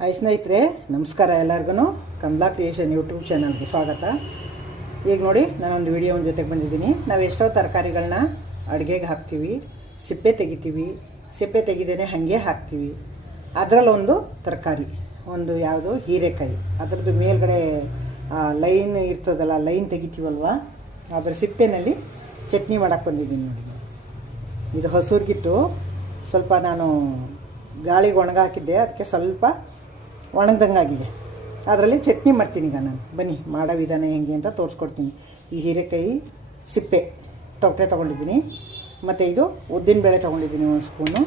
Hi ಸ್ನೇಹಿತರೆ, ನಮಸ್ಕಾರ. ಎಲ್ಲರಿಗೂ ಕಮಲಾ ಕ್ರಿಯೇಷನ್ ಯೂಟ್ಯೂಬ್ ಚಾನಲ್ಗೆ ಸ್ವಾಗತ. ಈಗ ನೋಡಿ, ನಾನೊಂದು ವಿಡಿಯೋ ಜೊತೆಗೆ ಬಂದಿದ್ದೀನಿ. ನಾವು ಎಷ್ಟೋ ತರಕಾರಿಗಳನ್ನ ಅಡುಗೆಗೆ ಹಾಕ್ತೀವಿ, ಸಿಪ್ಪೆ ತೆಗಿತೀವಿ, ಸಿಪ್ಪೆ ತೆಗಿದೇನೆ ಹಾಗೆ ಹಾಕ್ತೀವಿ. ಅದರಲ್ಲೊಂದು ತರಕಾರಿ, ಒಂದು ಯಾವುದು ಹೀರೆಕಾಯಿ, ಅದರದ್ದು ಮೇಲ್ಗಡೆ ಲೈನ್ ಇರ್ತದಲ್ಲ, ಲೈನ್ ತೆಗಿತೀವಲ್ವ, ಅದರ ಸಿಪ್ಪೆನಲ್ಲಿ ಚಟ್ನಿ ಮಾಡೋಕ್ಕೆ ಬಂದಿದ್ದೀನಿ ನೋಡಿ. ಇದು ಹಸುರ್ಗಿಟ್ಟು ಸ್ವಲ್ಪ ನಾನು ಗಾಳಿಗೆ ಒಣಗಾಕಿದ್ದೆ, ಅದಕ್ಕೆ ಸ್ವಲ್ಪ ಒಣಗ್ದಂಗಾಗಿದೆ. ಅದರಲ್ಲಿ ಚಟ್ನಿ ಮಾಡ್ತೀನಿ. ಈಗ ನಾನು ಬನ್ನಿ ಮಾಡೋ ವಿಧಾನ ಹೆಂಗೆ ಅಂತ ತೋರಿಸ್ಕೊಡ್ತೀನಿ. ಈ ಹೀರೆಕಾಯಿ ಸಿಪ್ಪೆ ತೊಗೊಂಡಿದ್ದೀನಿ, ಮತ್ತು ಇದು ಉದ್ದಿನಬೇಳೆ ತೊಗೊಂಡಿದ್ದೀನಿ, ಒಂದು ಸ್ಪೂನು,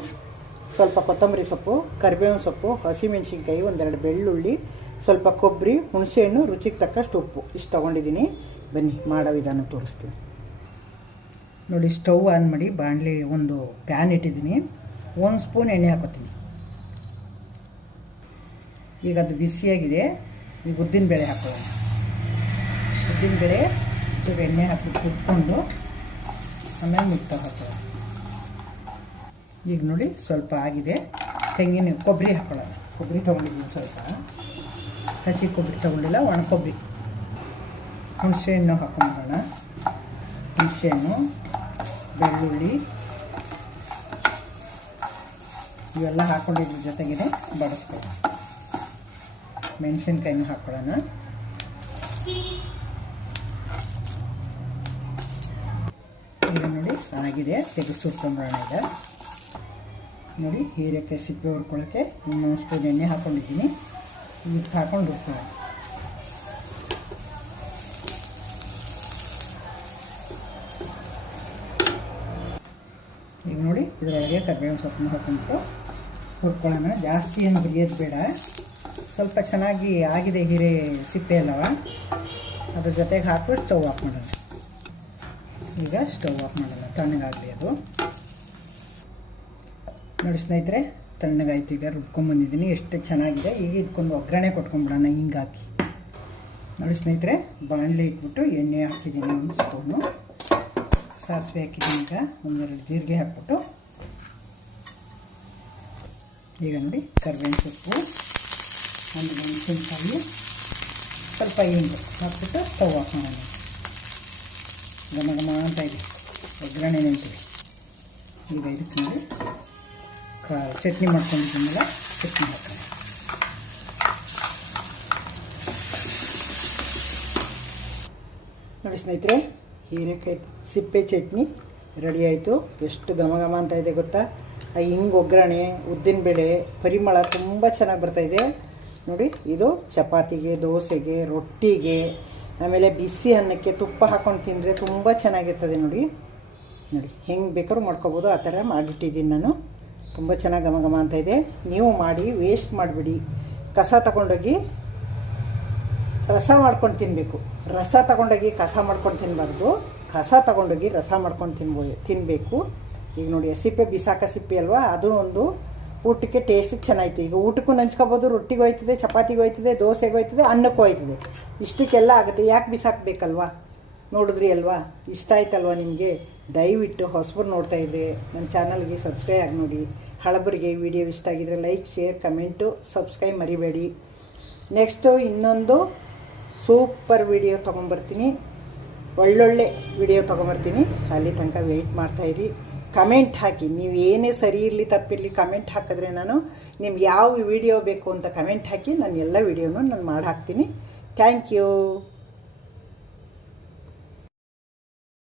ಸ್ವಲ್ಪ ಕೊತ್ತಂಬರಿ ಸೊಪ್ಪು, ಕರಿಬೇವಿನ ಸೊಪ್ಪು, ಹಸಿಮೆಣ್ಸಿನ್ಕಾಯಿ, ಒಂದೆರಡು ಬೆಳ್ಳುಳ್ಳಿ, ಸ್ವಲ್ಪ ಕೊಬ್ಬರಿ, ಹುಣಸೆಹಣ್ಣು, ರುಚಿಗೆ ತಕ್ಕಷ್ಟು ಉಪ್ಪು, ಇಷ್ಟು ತೊಗೊಂಡಿದ್ದೀನಿ. ಬನ್ನಿ ಮಾಡೋ ವಿಧಾನ ತೋರಿಸ್ತೀನಿ ನೋಡಿ. ಸ್ಟವ್ ಆನ್ ಮಾಡಿ ಬಾಣಲಿ ಒಂದು ಪ್ಯಾನ್ ಇಟ್ಟಿದ್ದೀನಿ, 1 ಸ್ಪೂನ್ ಎಣ್ಣೆ ಹಾಕೋತೀನಿ. ಈಗ ಅದು ಬಿಸಿಯಾಗಿದೆ. ಈಗ ಉದ್ದಿನಬೇಳೆ ಹಾಕೋಣ. ಉದ್ದಿನಬೇಳೆ ಚೂರು ಎಣ್ಣೆ ಹಾಕಿ ಕುಟ್ಕೊಂಡು ಆಮೇಲೆ ಮಿಕ್ತ ಹಾಕೋಣ. ಈಗ ನೋಡಿ ಸ್ವಲ್ಪ ಆಗಿದೆ. ತೆಂಗಿನ ಕೊಬ್ಬರಿ ಹಾಕೊಳ್ಳೋಣ. ಕೊಬ್ಬರಿ ತೊಗೊಂಡಿದ್ದೀನಿ, ಸ್ವಲ್ಪ ಹಸಿ ಕೊಬ್ಬರಿ ತೊಗೊಂಡಿಲ್ಲ, ಒಣ ಕೊಬ್ಬರಿ. ಹುಣಸೆಹಣ್ಣು ಹಾಕೊಂಡ್ಬಿಡೋಣ. ಹುಣಸೆಹಣ್ಣು, ಬೆಳ್ಳುಳ್ಳಿ ಇವೆಲ್ಲ ಹಾಕ್ಕೊಂಡಿದ್ರ ಜೊತೆಗೆ ಬಡಿಸ್ಕೊಳ್ಳೋಣ. ಮೆಣಸಿನ್ಕಾಯಿನೂ ಹಾಕ್ಕೊಳ್ಳೋಣ. ಈಗ ನೋಡಿ ಆಗಿದೆ, ತೆಗೆಸುಟ್ಕೊಂಡ್ಬಿಡೋಣ. ಈಗ ನೋಡಿ, ಹೀರೆಕಾಯಿ ಸಿಪ್ಪೆ ಹುರ್ಕೊಳ್ಳೋಕ್ಕೆ ಇನ್ನೊಂದು ಸ್ಪೂನ್ ಎಣ್ಣೆ ಹಾಕ್ಕೊಂಡಿದ್ದೀನಿ. ಇದಕ್ಕೆ ಹಾಕೊಂಡು ಹುರ್ಕೊಳ್ಳೋಣ. ಈಗ ನೋಡಿ, ಇದರೊಳಗೆ ಕರಿಬೇವಿನ ಸೊಪ್ಪನ್ನು ಹಾಕ್ಕೊಂಡು ಹುರ್ಕೊಳ್ಳೋಣ. ಜಾಸ್ತಿ ಏನು ಹುರಿಯೋದು ಬೇಡ, ಸ್ವಲ್ಪ ಚೆನ್ನಾಗಿ ಆಗಿದೆ ಹೀರೆ ಸಿಪ್ಪೆ ಅಲ್ಲವ, ಅದ್ರ ಜೊತೆಗೆ ಹಾಕ್ಬಿಟ್ಟು ಸ್ಟವ್ ಆಫ್ ಮಾಡೋಣ. ಈಗ ಸ್ಟವ್ ಆಫ್ ಮಾಡೋಣ, ತಣ್ಣಗಾಗಲಿ ಅದು. ನೋಡಿ ಸ್ನೇಹಿತರೆ, ತಣ್ಣಗಾಯ್ತು. ಈಗ ರುಬ್ಕೊಂಡ್ಬಂದಿದ್ದೀನಿ, ಎಷ್ಟು ಚೆನ್ನಾಗಿದೆ. ಈಗ ಇದಕ್ಕೊಂದು ಒಗ್ಗರಣೆ ಕೊಟ್ಕೊಂಡ್ಬಿಡೋಣ, ಹಿಂಗೆ ಹಾಕಿ. ನೋಡಿ ಸ್ನೇಹಿತರೆ, ಬಾಣಲೆ ಇಟ್ಬಿಟ್ಟು ಎಣ್ಣೆ ಹಾಕಿದ್ದೀನಿ, 1 ಸ್ಪೂನು ಸಾಸಿವೆ ಹಾಕಿದ್ದೀನಿ. ಈಗ ಒಂದೆರಡು ಜೀರಿಗೆ ಹಾಕ್ಬಿಟ್ಟು, ಈಗ ನೋಡಿ ಕರಿಬೇವಿನ ಸೊಪ್ಪು, ಒಂದು ಮೆಣಸಿನ್ಕಾಯಿ, ಸ್ವಲ್ಪ ಹಿಂಗು ಹಾಕ್ಬಿಟ್ಟು ಸ್ಟವ್ ಆಫ್ ಮಾಡೋಣ. ಘಮ ಘಮ ಅಂತ ಇದೆ, ಒಗ್ಗರಣೆ ನಿಂತಿದೆ. ಈಗ ಇದಕ್ಕೆ ನೋಡಿ ಚಟ್ನಿ ಮಾಡ್ಕೊಂಡಿದ್ದೀನಲ್ಲ, ಚಟ್ನಿ ಹಾಕೋಣ. ನೋಡಿ ಸ್ನೇಹಿತರೆ, ಹೀರೆಕಾಯಿ ಸಿಪ್ಪೆ ಚಟ್ನಿ ರೆಡಿ ಆಯಿತು. ಎಷ್ಟು ಘಮ ಘಮ ಅಂತ ಇದೆ ಗೊತ್ತಾ. ಹಿಂಗೆ ಒಗ್ಗರಣೆ, ಉದ್ದಿನಬೇಳೆ ಪರಿಮಳ ತುಂಬ ಚೆನ್ನಾಗಿ ಬರ್ತಾಯಿದೆ ನೋಡಿ. ಇದು ಚಪಾತಿಗೆ, ದೋಸೆಗೆ, ರೊಟ್ಟಿಗೆ, ಆಮೇಲೆ ಬಿಸಿ ಅನ್ನಕ್ಕೆ ತುಪ್ಪ ಹಾಕ್ಕೊಂಡು ತಿಂದರೆ ತುಂಬ ಚೆನ್ನಾಗಿರ್ತದೆ. ನೋಡಿ ನೋಡಿ, ಹೆಂಗೆ ಬೇಕಾದ್ರೂ ಮಾಡ್ಕೊಬೋದು. ಆ ಥರ ಮಾಡಿಟ್ಟಿದ್ದೀನಿ ನಾನು. ತುಂಬ ಚೆನ್ನಾಗಿ ಘಮ ಘಮ ಅಂತ ಇದೆ. ನೀವು ಮಾಡಿ, ವೇಸ್ಟ್ ಮಾಡಿಬಿಡಿ. ಕಸ ತಗೊಂಡೋಗಿ ರಸ ಮಾಡ್ಕೊಂಡು ತಿನ್ನಬೇಕು. ರಸ ತಗೊಂಡೋಗಿ ಕಸ ಮಾಡ್ಕೊಂಡು ತಿನ್ನಬಾರ್ದು. ಕಸ ತಗೊಂಡೋಗಿ ರಸ ಮಾಡ್ಕೊಂಡು ತಿನ್ನಬೇಕು. ಈಗ ನೋಡಿ, ಸಿಪ್ಪೆ ಬಿಸಾಕ ಸಿಪ್ಪೆ ಅಲ್ವಾ, ಅದು ಒಂದು ಊಟಕ್ಕೆ ಟೇಸ್ಟ್ ಚೆನ್ನಾಗಿತ್ತು. ಈಗ ಊಟಕ್ಕೂ ನಂಚ್ಕೋಬೋದು, ರೊಟ್ಟಿಗೂ ಹೋಯ್ತದೆ, ಚಪಾತಿಗೂ ಹೋಯ್ತದೆ, ದೋಸೆಗೂ ಹೋಯ್ತದೆ, ಅನ್ನಕ್ಕೂ ಹೋಯ್ತದೆ. ಇಷ್ಟಕ್ಕೆಲ್ಲ ಆಗುತ್ತೆ. ಯಾಕೆ ಬಿಸಾಕಬೇಕಲ್ವಾ? ನೋಡಿದ್ರಿ ಅಲ್ವಾ? ಇಷ್ಟ ಆಯ್ತಲ್ವಾ ನಿಮಗೆ? ದಯವಿಟ್ಟು ಹೊಸಬರು ನೋಡ್ತಾ ಇದ್ದರೆ ನನ್ನ ಚಾನಲ್ಗೆ ಸಬ್ಸ್ಕ್ರೈಬ್ ಆಗಿ ನೋಡಿ. ಹಳಬರಿಗೆ ಈ ವಿಡಿಯೋ ಇಷ್ಟ ಆಗಿದ್ರೆ ಲೈಕ್, ಶೇರ್, ಕಮೆಂಟು, ಸಬ್ಸ್ಕ್ರೈಬ್ ಮರಿಬೇಡಿ. ನೆಕ್ಸ್ಟು ಇನ್ನೊಂದು ಸೂಪರ್ ವಿಡಿಯೋ ತೊಗೊಂಬರ್ತೀನಿ, ಒಳ್ಳೊಳ್ಳೆ ವಿಡಿಯೋ ತೊಗೊಂಬರ್ತೀನಿ. ಅಲ್ಲಿ ತನಕ ವೆಯ್ಟ್ ಮಾಡ್ತಾಯಿರಿ. ಕಮೆಂಟ್ ಹಾಕಿ, ನೀವು ಏನೇ ಸರಿ ಇರಲಿ ತಪ್ಪಿರಲಿ ಕಮೆಂಟ್ ಹಾಕಿದ್ರೆ ನಾನು ನಿಮ್ಗೆ ಯಾವ ವಿಡಿಯೋ ಬೇಕು ಅಂತ ಕಮೆಂಟ್ ಹಾಕಿ, ನಾನು ಎಲ್ಲ ವಿಡಿಯೋನೂ ನಾನು ಮಾಡಿ ಹಾಕ್ತೀನಿ. Thank you.